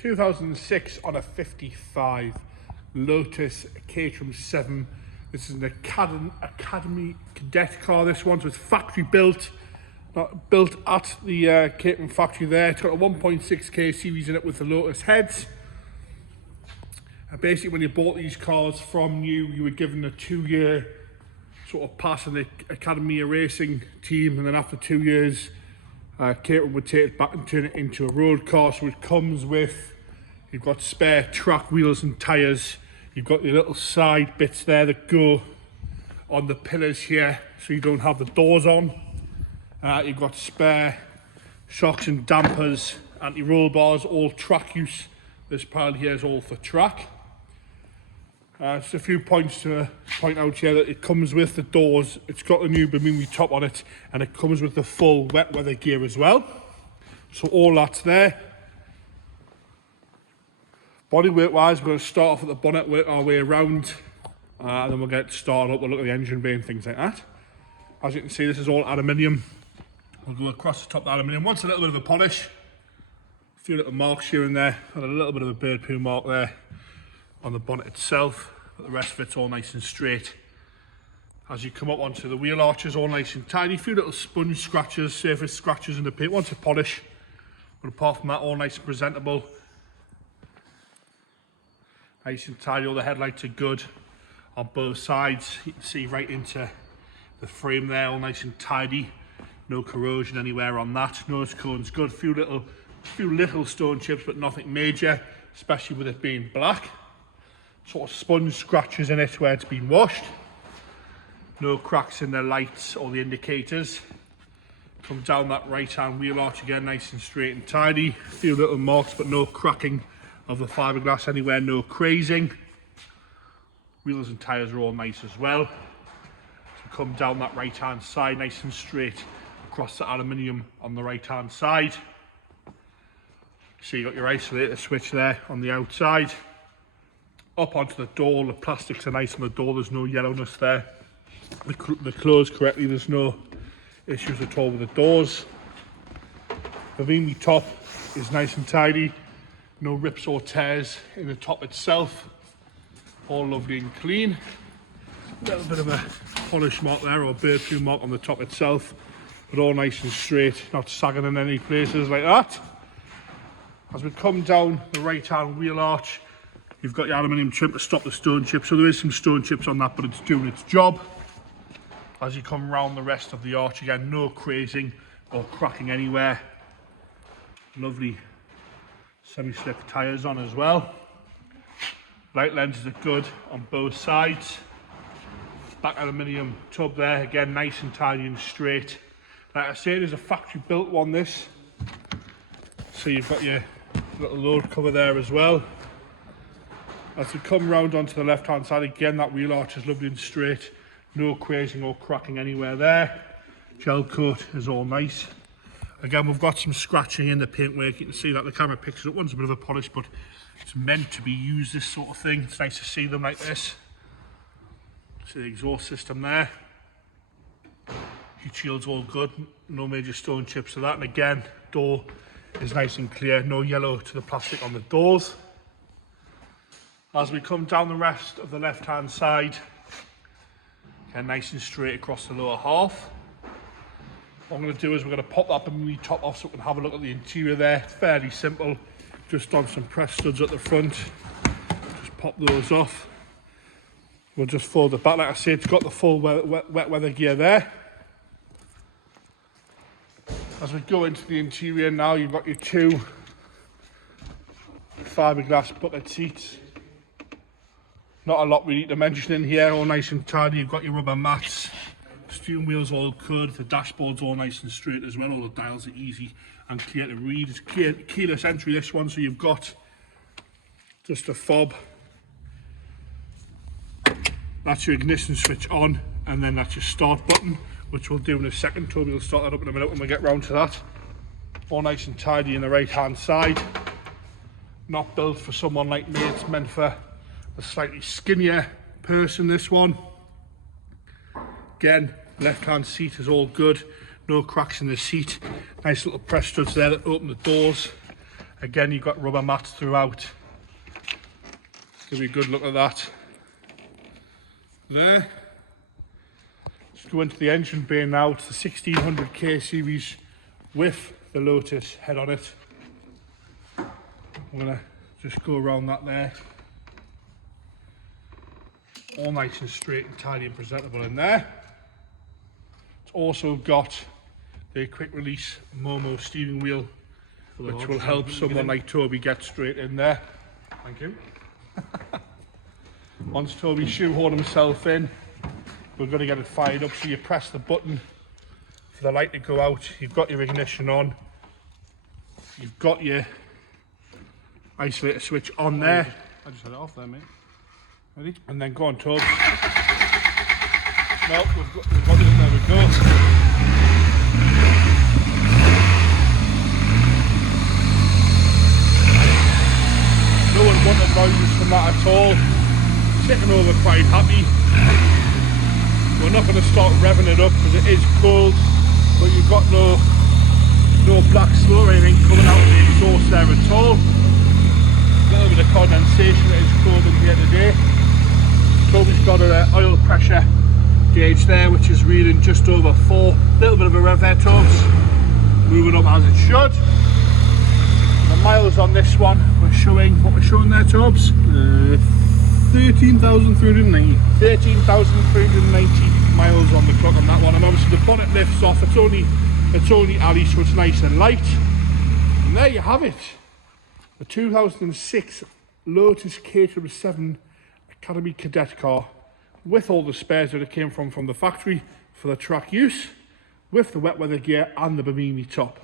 2006 on a 55 Lotus Caterham 7. This is an Academy Cadet car, this one, so it's factory built, not built at the Caterham factory there. It's got a 1.6k series in it with the Lotus heads. And basically when you bought these cars from new, you were given a 2-year sort of pass in the Academy racing team, and then after 2 years Caterham would take it back and turn it into a road car. So it comes with, you've got spare track wheels and tyres, you've got your little side bits there that go on the pillars here so you don't have the doors on. You've got spare shocks and dampers, anti-roll bars, all track use. This part here is all for track. Just a few points to point out here that it comes with the doors, it's got the new Bimini top on it, and it comes with the full wet weather gear as well. So all that's there. Bodywork wise, we're going to start off at the bonnet, work our way around, and then we'll get started up, we'll look at the engine bay and things like that. As you can see, this is all aluminium. We'll go across the top of the aluminium. Wants a little bit of a polish. A few little marks here and there, and a little bit of a bird poo mark there on the bonnet itself, but the rest of it's all nice and straight. As you come up onto the wheel arches, all nice and tidy. A few little sponge scratches, surface scratches in the paint, wants a polish, but apart from that, all nice and presentable. Nice and tidy, all the headlights are good on both sides. You can see right into the frame there, all nice and tidy. No corrosion anywhere on that. Nose cone's good, few little stone chips, but nothing major, especially with it being black. Sort of sponge scratches in it where it's been washed. No cracks in the lights or the indicators. Come down that right hand wheel arch again, nice and straight and tidy. A few little marks, but no cracking of the fiberglass anywhere, no crazing. Wheels and tyres are all nice as well. So come down that right hand side, nice and straight across the aluminium on the right hand side. So you got your isolator switch there on the outside. Up onto the door, the plastics are nice on the door, there's no yellowness there. They're closed correctly, there's no issues at all with the doors. The Vimy top is nice and tidy, no rips or tears in the top itself, all lovely and clean. A little bit of a polish mark there, or bird poo mark on the top itself, but all nice and straight, not sagging in any places like that. As we come down the right hand wheel arch, you've got your aluminium trim to stop the stone chips, so there is some stone chips on that, but it's doing its job. As you come round the rest of the arch again, no crazing or cracking anywhere. Lovely semi-slip tyres on as well. Light lenses are good on both sides. Back aluminium tub there, again nice and tidy and straight. Like I say, there's a factory built one, this. So you've got your little load cover there as well. As we come round onto the left hand side again, that wheel arch is lovely and straight, no crazing or cracking anywhere there. Gel coat is all nice. Again, we've got some scratching in the paintwork, you can see that the camera picks it up. One's a bit of a polish, but it's meant to be used, this sort of thing. It's nice to see them like this. See the exhaust system there. Heat shield's all good, no major stone chips to that, and again, door is nice and clear, no yellow to the plastic on the doors. As we come down the rest of the left hand side, again nice and straight across the lower half. What I'm going to do is we're going to pop that Bimini top off so we can have a look at the interior there. It's fairly simple, just on some press studs at the front. Just pop those off. We'll just fold it back. Like I say, it's got the full wet weather gear there. As we go into the interior now, you've got your two fiberglass bucket seats. Not a lot really to mention in here, all nice and tidy. You've got your rubber mats, steering wheel's all good, the dashboard's all nice and straight as well, all the dials are easy and clear to read. It's keyless entry, this one, so you've got just a fob. That's your ignition switch on, and then that's your start button, which we'll do in a second. Toby will start that up in a minute when we get round to that. All nice and tidy in the right hand side. Not built for someone like me, it's meant for a slightly skinnier person, this one. Again, left hand seat is all good, no cracks in the seat. Nice little press studs there that open the doors. Again, you've got rubber mats throughout. Give you a good look at that. There. Let's go into the engine bay now. It's the 1600K series with the Lotus head on it. I'm gonna just go around that there. All nice and straight and tidy and presentable in there. It's also got the quick release Momo steering wheel, which will help someone like Toby get straight in there. Thank you. Once Toby's shoehorned himself in, we're going to get it fired up. So you press the button for the light to go out. You've got your ignition on. You've got your isolator switch on there. I just had it off there, mate. Ready? And then go on, Toby. No, we've got it. There we go. No one wanted noises from that at all. Sitting over quite happy. We're not going to start revving it up because it is cold, but you've got no black smoke or anything coming out of the exhaust there at all. A little bit of condensation. It is cold in here today. Toby's got an oil pressure gauge there, which is reading just over 4. Little bit of a rev there, Tobes. Moving up as it should. The miles on this one, we're showing what we're showing there, Tobes. 13,390. 13,390 miles on the clock on that one, and obviously the bonnet lifts off. It's only alley, so it's nice and light. And there you have it, the 2006 Lotus Caterham 7 Academy Cadet car, with all the spares that it came from the factory for the track use, with the wet weather gear and the Bimini top.